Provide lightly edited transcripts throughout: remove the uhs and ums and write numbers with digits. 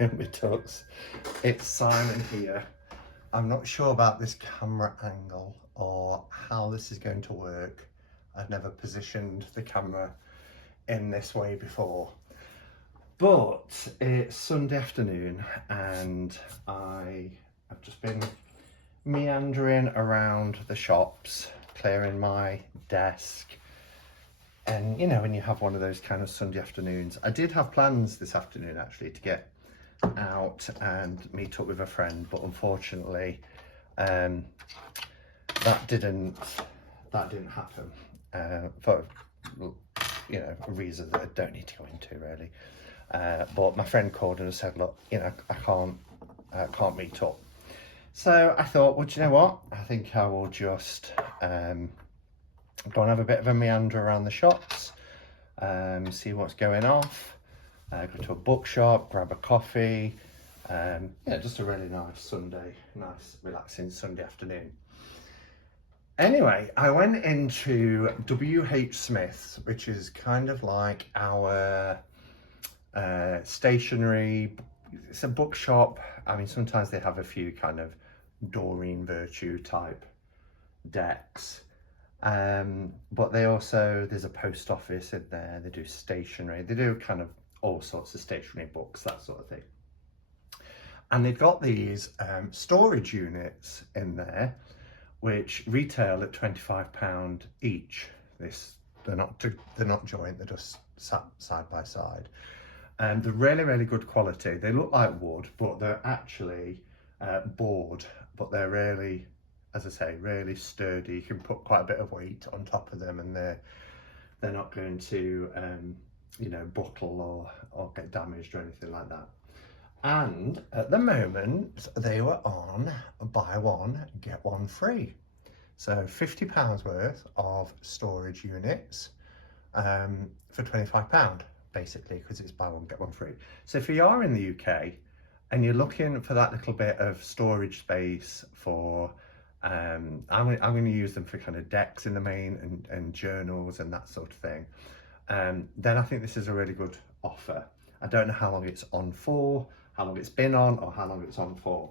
my ducks. It's Simon here. I'm not sure about this camera angle or how this is going to work. I've never positioned the camera in this way before. But it's Sunday afternoon and I have just been meandering around the shops, clearing my desk. And you know, when you have one of those kind of Sunday afternoons, I did have plans this afternoon actually to get out and meet up with a friend, but unfortunately that didn't happen for reasons that I don't need to go into really. But my friend called and said, look, you know, I can't meet up. So I thought, well, do you know what? I think I will just go and have a bit of a meander around the shops, see what's going off, go to a bookshop, grab a coffee. Yeah, just a really nice relaxing Sunday afternoon. Anyway, I went into W.H. Smith's, which is kind of like our stationery. It's a bookshop. I mean, sometimes they have a few kind of Doreen Virtue type decks. But there's a post office in there, they do stationery, they do kind of all sorts of stationery, books, that sort of thing. And they've got these storage units in there, which retail at £25 each. They're not joint, they're just side by side. And they're really, really good quality. They look like wood, but they're actually board, but they're really, as I say, really sturdy. You can put quite a bit of weight on top of them and they're not going to buckle or get damaged or anything like that. And at the moment they were on buy one get one free, so £50 worth of storage units for £25 basically, because it's buy one get one free. So if you are in the UK and you're looking for that little bit of storage space for I'm going to use them for kind of decks in the main and journals and that sort of thing, then I think this is a really good offer. I don't know how long it's on for, how long it's been on, or how long it's on for,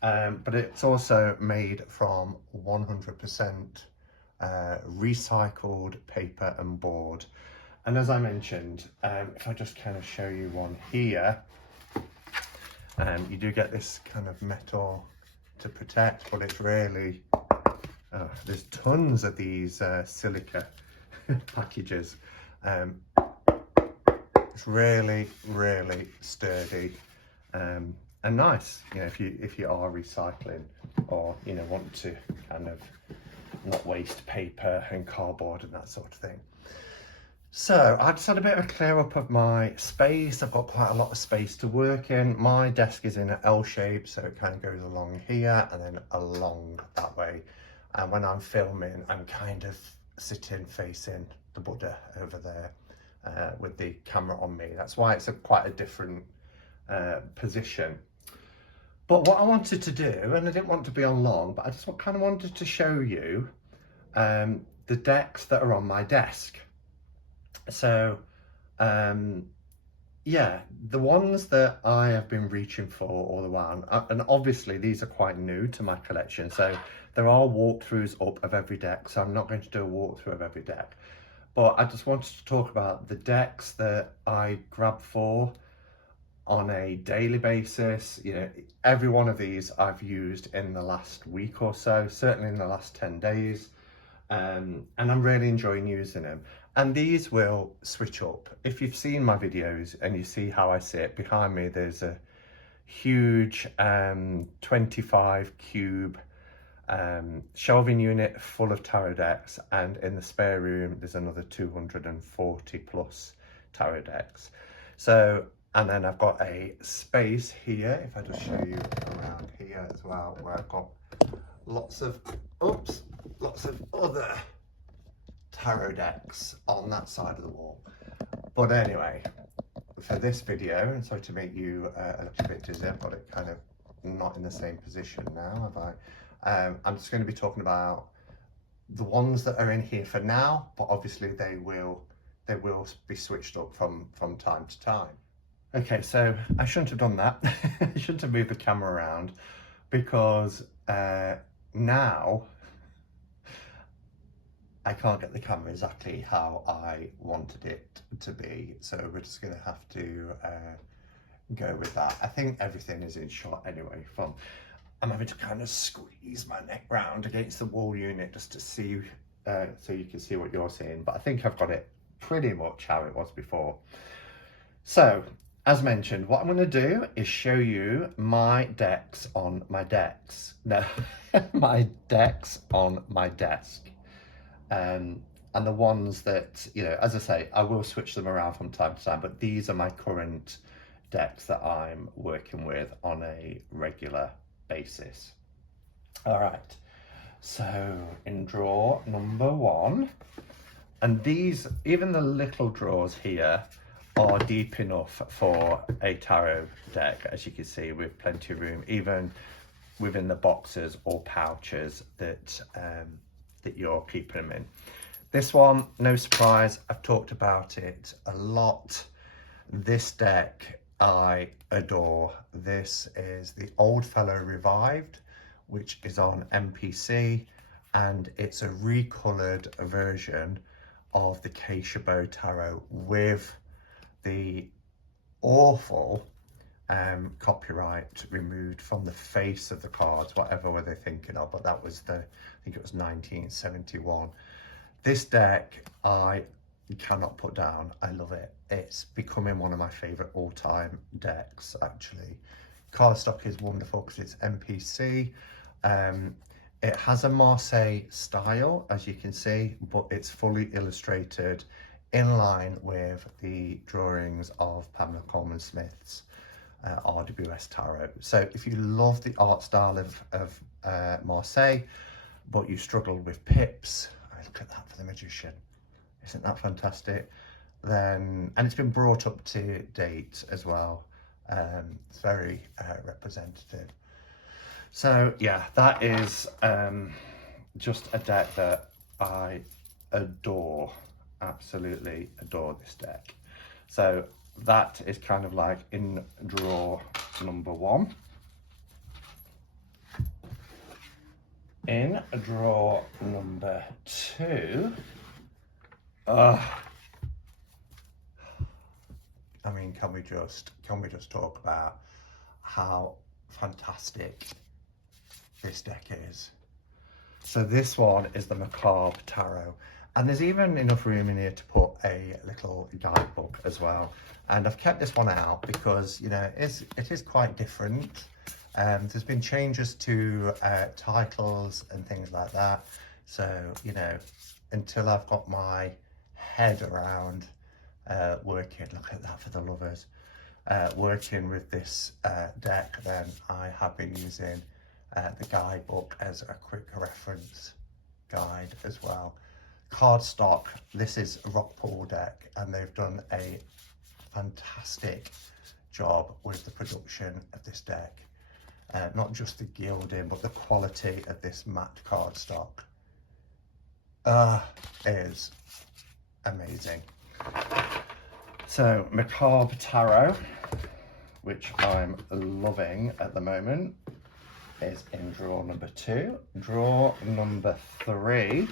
but it's also made from 100% recycled paper and board. And as I mentioned, if I just kind of show you one here, you do get this kind of metal to protect, but it's really there's tons of these silica packages. It's really sturdy and nice, you know, if you are recycling or want to kind of not waste paper and cardboard and that sort of thing. So I just had a bit of a clear up of my space. I've got quite a lot of space to work in. My desk is in an L shape, so it kind of goes along here and then along that way. And when I'm filming, I'm kind of sitting facing the Buddha over there with the camera on me. That's why it's quite a different position. But what I wanted to do, and I didn't want to be on long, but I just kind of wanted to show you the decks that are on my desk. So yeah, the ones that I have been reaching for all the while, and obviously these are quite new to my collection, so there are walkthroughs up of every deck, so I'm not going to do a walkthrough of every deck, but I just wanted to talk about the decks that I grab for on a daily basis. You know, every one of these I've used in the last week or so, certainly in the last 10 days. And I'm really enjoying using them. And these will switch up. If you've seen my videos and you see how I sit, behind me there's a huge 25 cube shelving unit full of tarot decks, and in the spare room there's another 240 plus tarot decks. So, and then I've got a space here, if I just show you around here as well, where I've got lots of other tarot decks on that side of the wall. But anyway, for this video, and sorry to make you a little bit dizzy, I've got it kind of not in the same position now, have I? I'm just going to be talking about the ones that are in here for now, but obviously they will be switched up from time to time. Okay, so I shouldn't have done that. I shouldn't have moved the camera around because now I can't get the camera exactly how I wanted it to be. So we're just gonna have to go with that. I think everything is in shot anyway. I'm having to kind of squeeze my neck round against the wall unit just to see, so you can see what you're seeing. But I think I've got it pretty much how it was before. So, as mentioned, what I'm going to do is show you my decks on my decks. No, my decks on my desk. And the ones that, you know, as I say, I will switch them around from time to time, but these are my current decks that I'm working with on a regular basis. All right, so in drawer number 1, and these, even the little drawers here, are deep enough for a tarot deck, as you can see, with plenty of room, even within the boxes or pouches that that you're keeping them in. This one, no surprise, I've talked about it a lot. This deck I adore. This is the Old Fellow Revived, which is on MPC, and it's a recolored version of the Chabot Tarot with the awful copyright removed from the face of the cards. Whatever were they thinking of, but that was I think it was 1971. This deck I cannot put down. I love it. It's becoming one of my favorite all-time decks, actually. Cardstock is wonderful because it's MPC. It has a Marseille style, as you can see, but it's fully illustrated in line with the drawings of Pamela Coleman Smith's RWS Tarot. So if you love the art style of Marseille, but you struggle with pips, look at that for the magician. Isn't that fantastic? Then, and it's been brought up to date as well. It's very representative. So yeah, that is just a deck that I adore. Absolutely adore this deck. So that is kind of like in drawer number 1. In drawer number 2, I mean, can we just talk about how fantastic this deck is? So this one is the Macabre Tarot, and there's even enough room in here to put a little guidebook as well. And I've kept this one out because, you know, it is quite different. There's been changes to titles and things like that. So, you know, until I've got my head around working, look at that for the lovers, working with this deck, then I have been using the guidebook as a quick reference guide as well. Cardstock, this is a rock pool deck, and they've done a fantastic job with the production of this deck. Not just the gilding, but the quality of this matte cardstock is amazing. So Macabre Tarot, which I'm loving at the moment, is in drawer number 2. Drawer number 3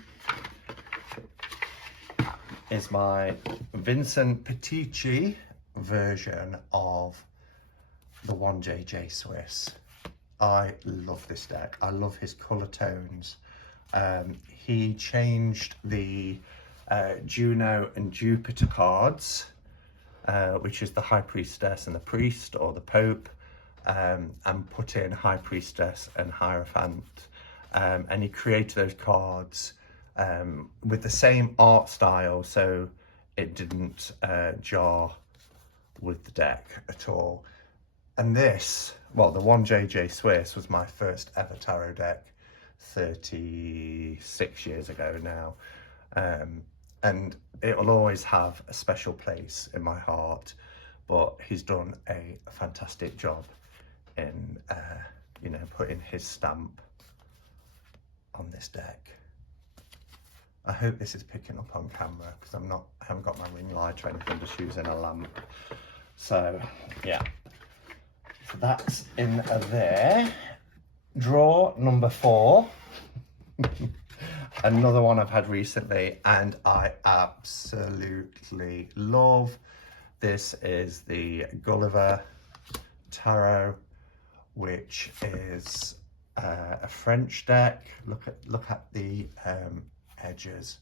is my Vincent Petici version of the 1JJ Swiss. I love this deck. I love his colour tones. He changed the Juno and Jupiter cards, which is the High Priestess and the Priest, or the Pope, and put in High Priestess and Hierophant. And he created those cards with the same art style, so it didn't jar with the deck at all. And this, well, the 1JJ Swiss was my first ever tarot deck 36 years ago now. And it will always have a special place in my heart, but he's done a fantastic job in, you know, putting his stamp on this deck. I hope this is picking up on camera because I haven't got my ring light or anything, just using a lamp. So yeah, so that's in there. Drawer number 4. Another one I've had recently and I absolutely love. This is the Gulliver Tarot, which is a French deck. Look at the edges.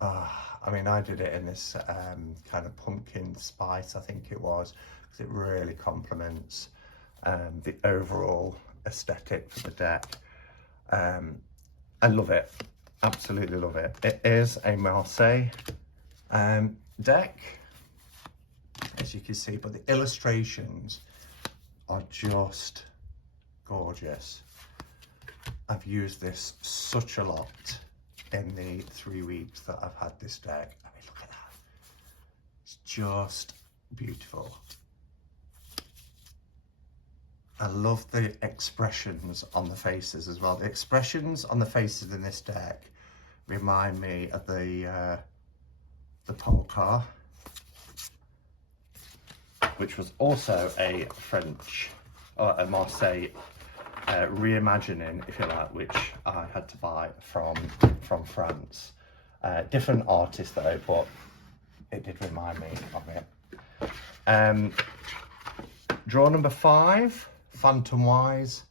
I mean, I did it in this kind of pumpkin spice, I think it was, because it really complements the overall aesthetic for the deck. I love it, absolutely love it. It is a Marseille deck, as you can see, but the illustrations are just gorgeous. I've used this such a lot in the 3 weeks that I've had this deck. I mean, look at that. It's just beautiful. I love the expressions on the faces as well. The expressions on the faces in this deck remind me of the polka, which was also a French, or a Marseille reimagining, if you like, which I had to buy from France. Different artist though, but it did remind me of it. Draw number 5, Phantom Wise.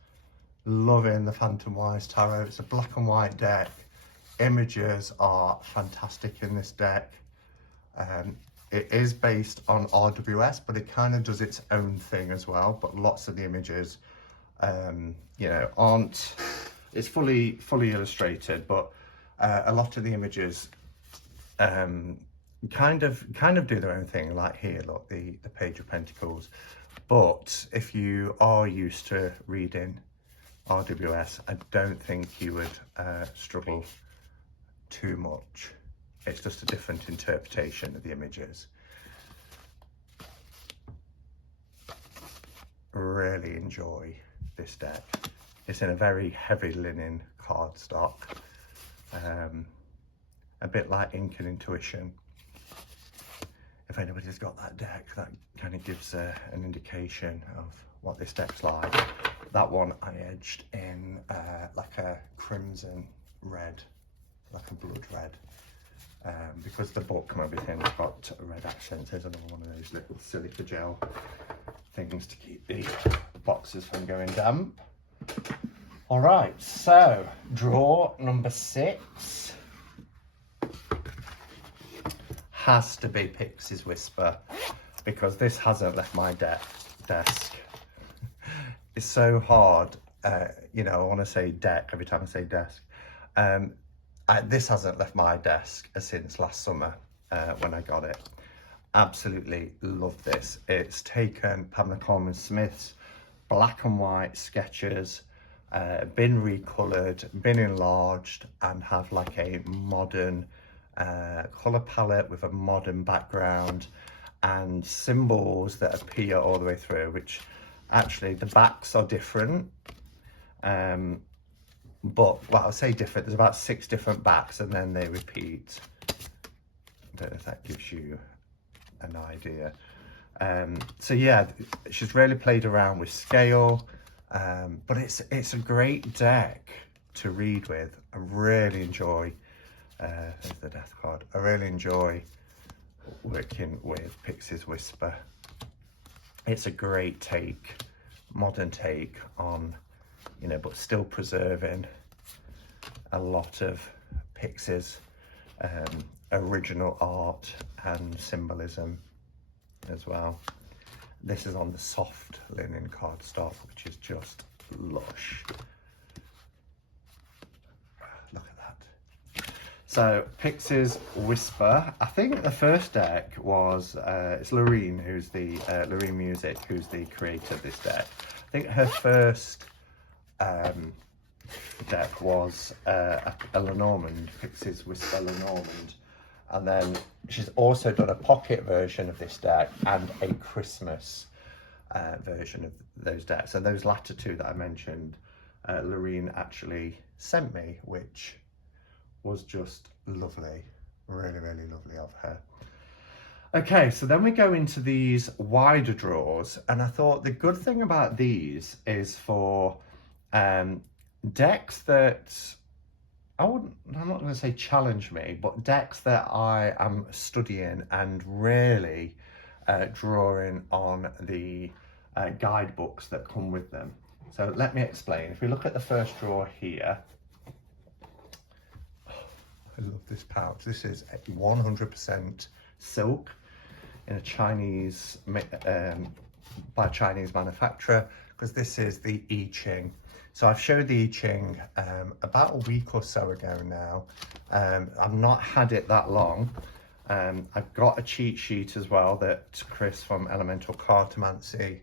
Loving the Phantom Wise Tarot. It's a black and white deck. Images are fantastic in this deck. It is based on RWS, but it kind of does its own thing as well. But lots of the images, you know, aren't. It's fully illustrated, but a lot of the images kind of do their own thing. Like here, look, the Page of Pentacles. But if you are used to reading RWS, I don't think you would struggle too much. It's just a different interpretation of the images. Really enjoy this deck. It's in a very heavy linen cardstock, a bit like Ink and Intuition. If anybody's got that deck, that kind of gives an indication of what this deck's like. That one I edged in like a crimson red, like a blood red, because the book and everything's got red accents. There's another one of those little silica gel things to keep the boxes from going damp. All right, so drawer number 6 has to be Pixies Whisper, because this hasn't left my desk. It's so hard, you know, I want to say deck every time I say desk. This hasn't left my desk since last summer when I got it. Absolutely love this. It's taken Pamela Coleman Smith's black and white sketches, been recolored, been enlarged, and have like a modern color palette with a modern background and symbols that appear all the way through, which actually the backs are different, but well, I'll say different. There's about 6 different backs and then they repeat. I don't know if that gives you an idea. So yeah, she's really played around with scale, but it's a great deck to read with. I really enjoy there's the death card. I really enjoy working with Pixies Whisper. It's a great take, modern take on, you know, but still preserving a lot of Pixies original art and symbolism as well. This is on the soft linen cardstock, which is just lush. Look at that. So Pixies Whisper. I think the first deck was it's Loreen, who's the Loreen Music, who's the creator of this deck. I think her first deck was a Lenormand, Pixies Whisper Lenormand, and then she's also done a pocket version of this deck and a Christmas version of those decks. And those latter 2 that I mentioned, Loreen actually sent me, which was just lovely, really lovely of her. Okay, so then we go into these wider drawers, and I thought the good thing about these is for decks that I'm not going to say challenge me, but decks that I am studying and really drawing on the guidebooks that come with them. So let me explain. If we look at the first drawer here, I love this pouch. This is 100% silk in a Chinese, by a Chinese manufacturer, because this is the I Ching. So I've showed the I Ching about a week or so ago now. I've not had it that long. I've got a cheat sheet as well that Chris from Elemental Cartomancy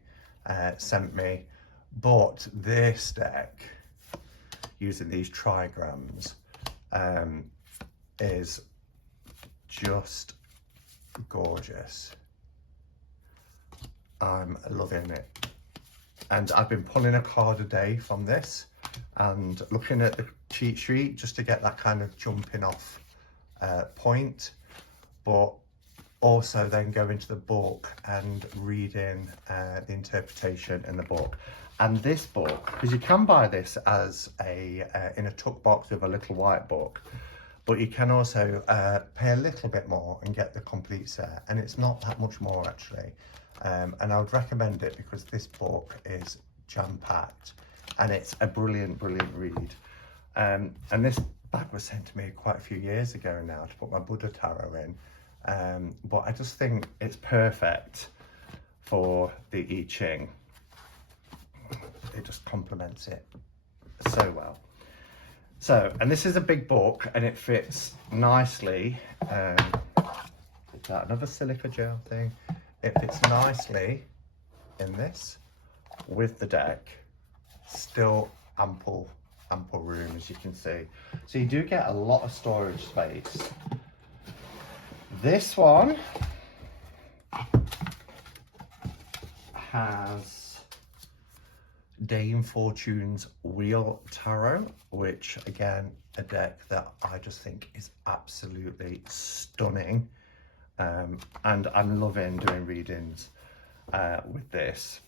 sent me. But this deck, using these trigrams, is just gorgeous. I'm loving it. And I've been pulling a card a day from this and looking at the cheat sheet just to get that kind of jumping off point, but also then go into the book and reading the interpretation in the book. And this book, because you can buy this as a in a tuck box with a little white book, but you can also pay a little bit more and get the complete set, and it's not that much more actually. And I would recommend it because this book is jam-packed and it's a brilliant read. And this bag was sent to me quite a few years ago now to put my Buddha tarot in, but I just think it's perfect for the I Ching. It just complements it so well. So, and this is a big book and it fits nicely. Is that another silica gel thing? It fits nicely in this with the deck. Still ample room, as you can see. So you do get a lot of storage space. This one has Dame Fortune's Wheel Tarot, which again, a deck that I just think is absolutely stunning. And I'm loving doing readings with this.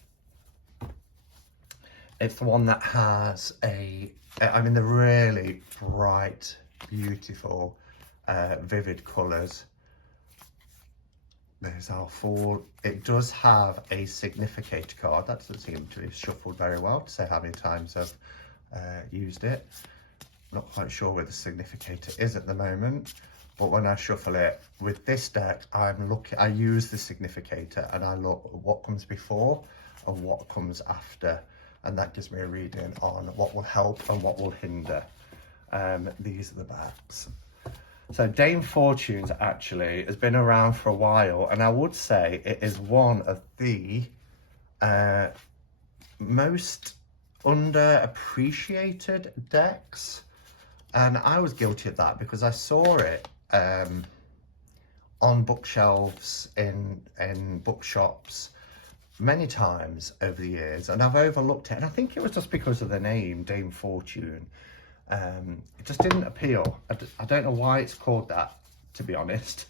It's the one that has the really bright, beautiful, vivid colours. There's our Fool. It does have a significator card. That doesn't seem to be shuffled very well to say how many times I've used it. Not quite sure where the significator is at the moment. But when I shuffle it with this deck, I use the significator and I look at what comes before and what comes after. And that gives me a reading on what will help and what will hinder. These are the backs. So Dame Fortune's actually has been around for a while, and I would say it is one of the most underappreciated decks. And I was guilty of that because I saw it on bookshelves in bookshops many times over the years, and I've overlooked it, and I think it was just because of the name Dame Fortune. It just didn't appeal. I don't know why it's called that, to be honest,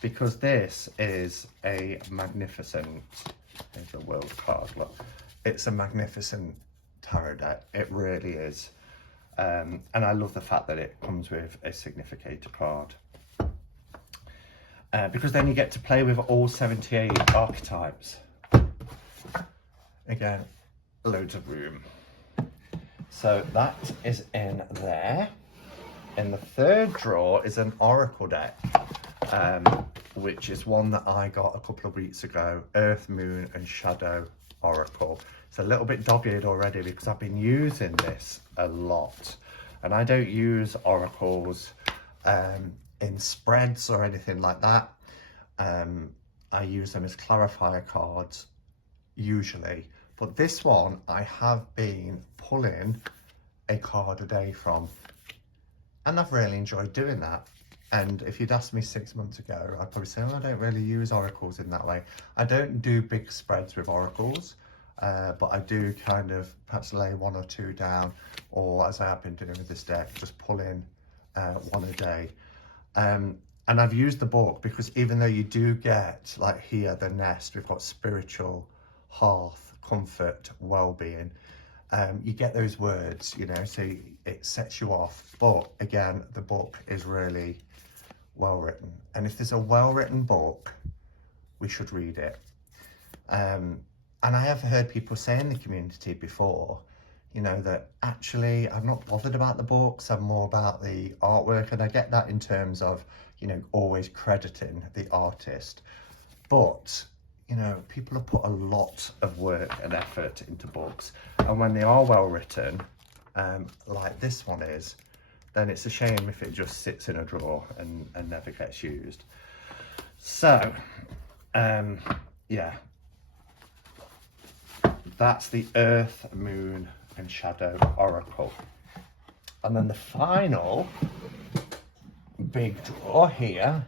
because this is a magnificent, there's a world card, look, it's a magnificent tarot deck, it really is. And I love the fact that it comes with a significator card. Because then you get to play with all 78 archetypes. Again, loads of room. So that is in there. In the third drawer is an oracle deck, which is one that I got a couple of weeks ago, Earth, Moon and Shadow Oracle. It's a little bit dog-eared already because I've been using this a lot. And I don't use oracles in spreads or anything like that. I use them as clarifier cards usually, but this one I have been pulling a card a day from, and I've really enjoyed doing that. And if you'd asked me 6 months ago, I'd probably say, oh, I don't really use oracles in that way. I don't do big spreads with oracles, but I do kind of perhaps lay one or two down, or as I have been doing with this deck, just pull in one a day. And I've used the book because even though you do get, like here, the nest, we've got spiritual, hearth, comfort, well-being, you get those words, you know, so it sets you off. But again, the book is really well written. And if there's a well-written book, we should read it. And I have heard people say in the community before, you know, that actually I'm not bothered about the books, I'm more about the artwork. And I get that in terms of, you know, always crediting the artist. But, you know, people have put a lot of work and effort into books. And when they are well written, like this one is, then it's a shame if it just sits in a drawer and never gets used. So, yeah, that's the Earth, Moon and Shadow Oracle. And then the final big drawer here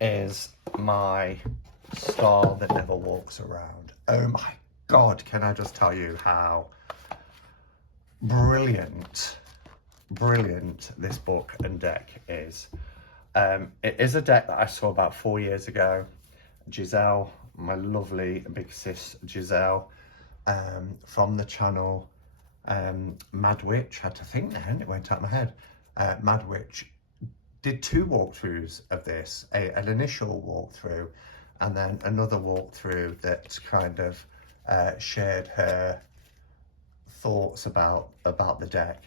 is my Star That Never Walks Around. Oh my God, can I just tell you how brilliant this book and deck is. It is a deck that I saw about 4 years ago. Giselle, my lovely big sis Giselle, from the channel Mad Witch, I had to think then, it went out of my head. Mad Witch did 2 walkthroughs of this, an initial walkthrough and then another walkthrough that kind of shared her thoughts about the deck.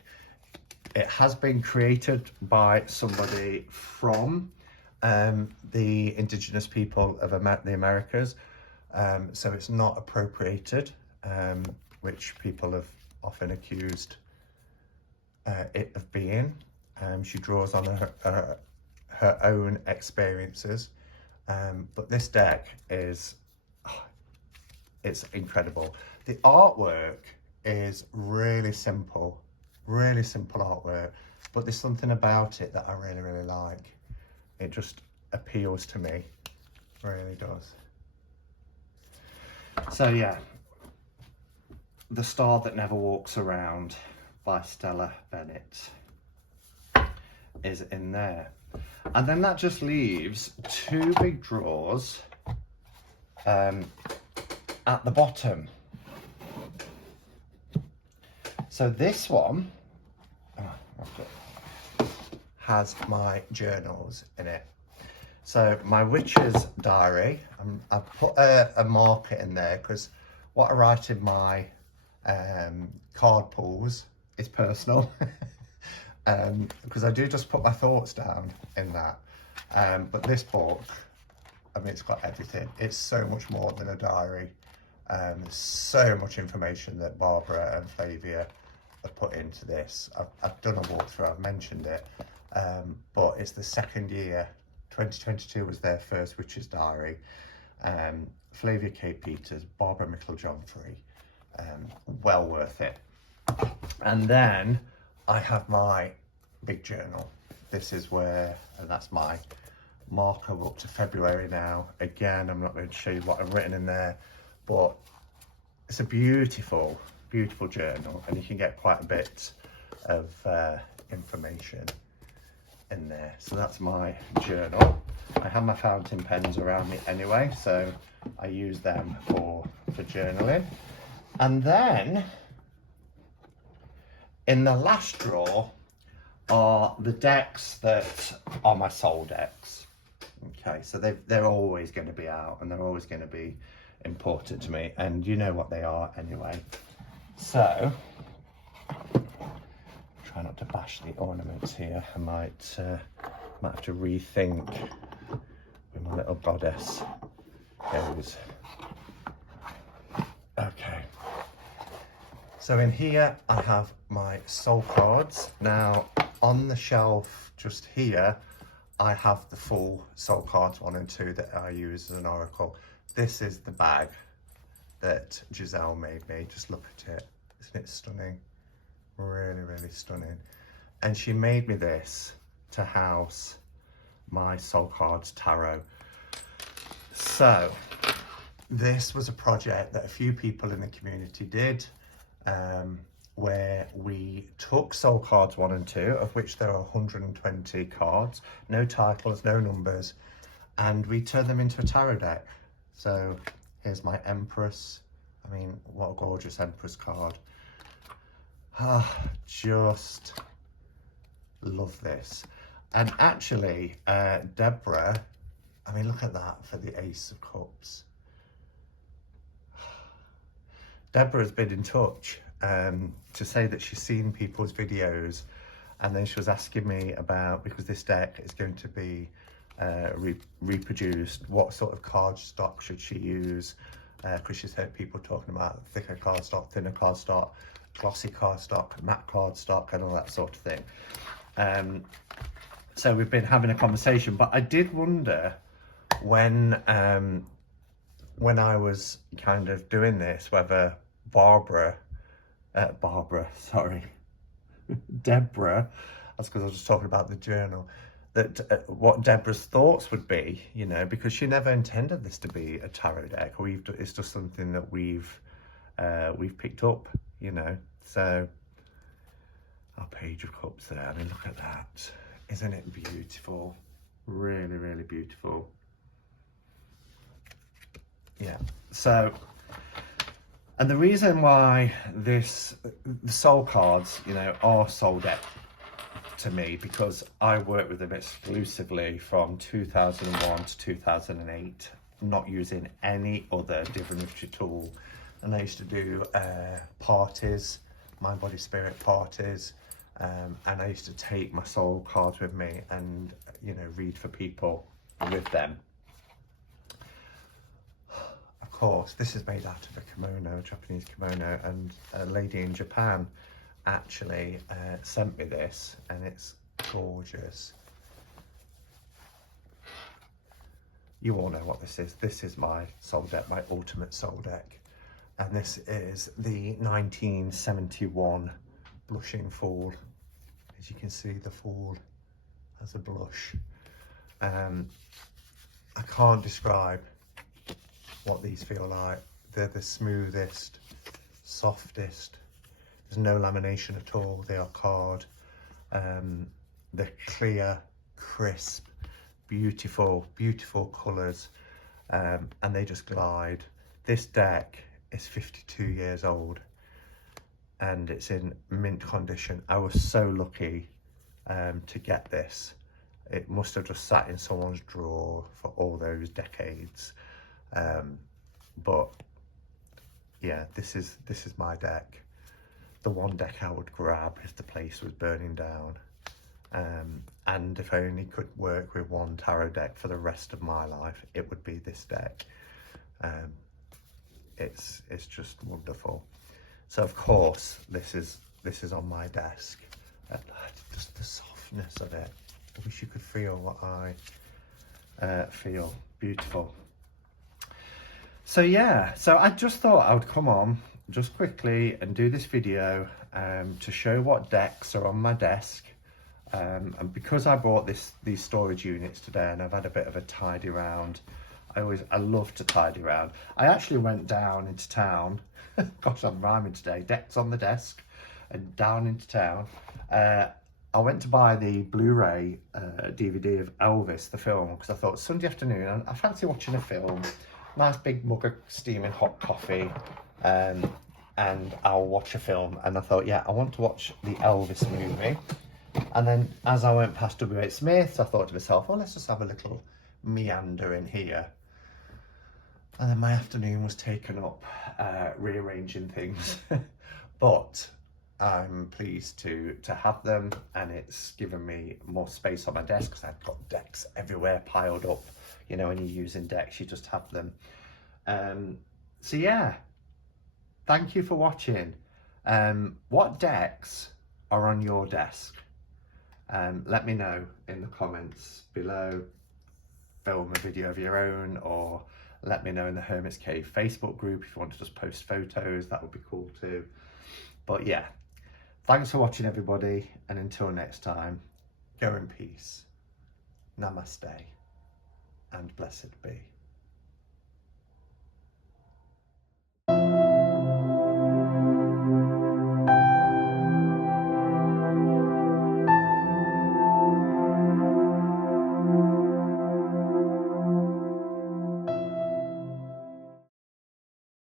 It has been created by somebody from the Indigenous people of the Americas, so it's not appropriated, which people have often accused it of being. She draws on her own experiences, but this deck is, it's incredible. The artwork is really simple artwork, but there's something about it that I really like. It just appeals to me, really does. So yeah, The Star That Never Walks Around by Stella Bennett is in there. And then that just leaves 2 big drawers at the bottom. So this one has my journals in it. So my witch's diary, I've put a marker in there because what I write in my card pools is personal. Because I do just put my thoughts down in that. But this book, I mean, it's got everything. It's so much more than a diary. There's so much information that Barbara and Flavia have put into this. I've done a walkthrough, I've mentioned it, but it's the second year. 2022 was their first witch's diary. Flavia Kate Peters, Barbara Mickle-Johnfrey, well worth it. And then I have my big journal. This is where, and that's my marker. We're up to February now. Again, I'm not going to show you what I've written in there, but it's a beautiful journal, and you can get quite a bit of information in there. So that's my journal. I have my fountain pens around me anyway, so I use them for journaling. And then in the last drawer are the decks that are my soul decks. Okay, so they're always going to be out and they're always going to be important to me, and you know what they are anyway. So try not to bash the ornaments here. I might have to rethink where my little goddess goes. Okay, so in here I have my soul cards. Now on the shelf just here I have the full soul cards 1 and 2 that I use as an oracle. This is the bag that Giselle made me. Just look at it. Isn't it stunning? Really stunning. And she made me this to house my soul cards tarot. So this was a project that a few people in the community did. where we took soul cards 1 and 2, of which there are 120 cards, no titles, no numbers, and we turned them into a tarot deck. So here's my Empress. I mean, what a gorgeous Empress card. Just love this. And actually, Deborah, I mean, look at that for the Ace of Cups. Deborah has been in touch to say that she's seen people's videos, and then she was asking me about, because this deck is going to be reproduced, what sort of card stock should she use, because she's heard people talking about thicker card stock, thinner card stock, glossy card stock, matte card stock, and all that sort of thing. So we've been having a conversation, but I did wonder when I was kind of doing this, whether Deborah, that's because I was just talking about the journal, that what Deborah's thoughts would be, you know, because she never intended this to be a tarot deck. It's just something that we've picked up, you know. So our Page of Cups there, I mean, look at that. Isn't it beautiful? Really, really beautiful. Yeah, so, and the reason why the soul cards, you know, are soul deck to me, because I worked with them exclusively from 2001 to 2008, not using any other divinatory tool. And I used to do parties, mind, body, spirit parties, and I used to take my soul cards with me and, you know, read for people with them. Of course, this is made out of a kimono, Japanese kimono, and a lady in Japan actually sent me this, and it's gorgeous. You all know what this is. This is my soul deck, my ultimate soul deck. And this is the 1971 Blushing Fool. As you can see, the Fool has a blush. I can't describe what these feel like. They're the smoothest, softest. There's no lamination at all. They are card. They're clear, crisp, beautiful, beautiful colours, and they just glide. This deck is 52 years old and it's in mint condition. I was so lucky to get this. It must have just sat in someone's drawer for all those decades. But yeah, this is my deck. The one deck I would grab if the place was burning down. And if I only could work with one tarot deck for the rest of my life, it would be this deck. It's just wonderful. So of course this is on my desk. Just the softness of it. I wish you could feel what I feel. Beautiful. So yeah, so I just thought I would come on just quickly and do this video to show what decks are on my desk. And because I bought these storage units today and I've had a bit of a tidy round, I love to tidy round. I actually went down into town. Gosh, I'm rhyming today. Decks on the desk and down into town. I went to buy the Blu-ray DVD of Elvis, the film, because I thought Sunday afternoon, I fancy watching a film, nice big mug of steaming hot coffee, and I'll watch a film. And I thought, yeah, I want to watch the Elvis movie. And then as I went past W.H. Smith's, I thought to myself, oh, let's just have a little meander in here. And then my afternoon was taken up rearranging things. But I'm pleased to have them, and it's given me more space on my desk because I've got decks everywhere piled up. You know, when you're using decks, you just have them. So yeah, thank you for watching. What decks are on your desk? Let me know in the comments below. Film a video of your own, or let me know in the Hermit's Cave Facebook group if you want to just post photos. That would be cool too. But yeah, thanks for watching everybody, and until next time, go in peace. Namaste and blessed be.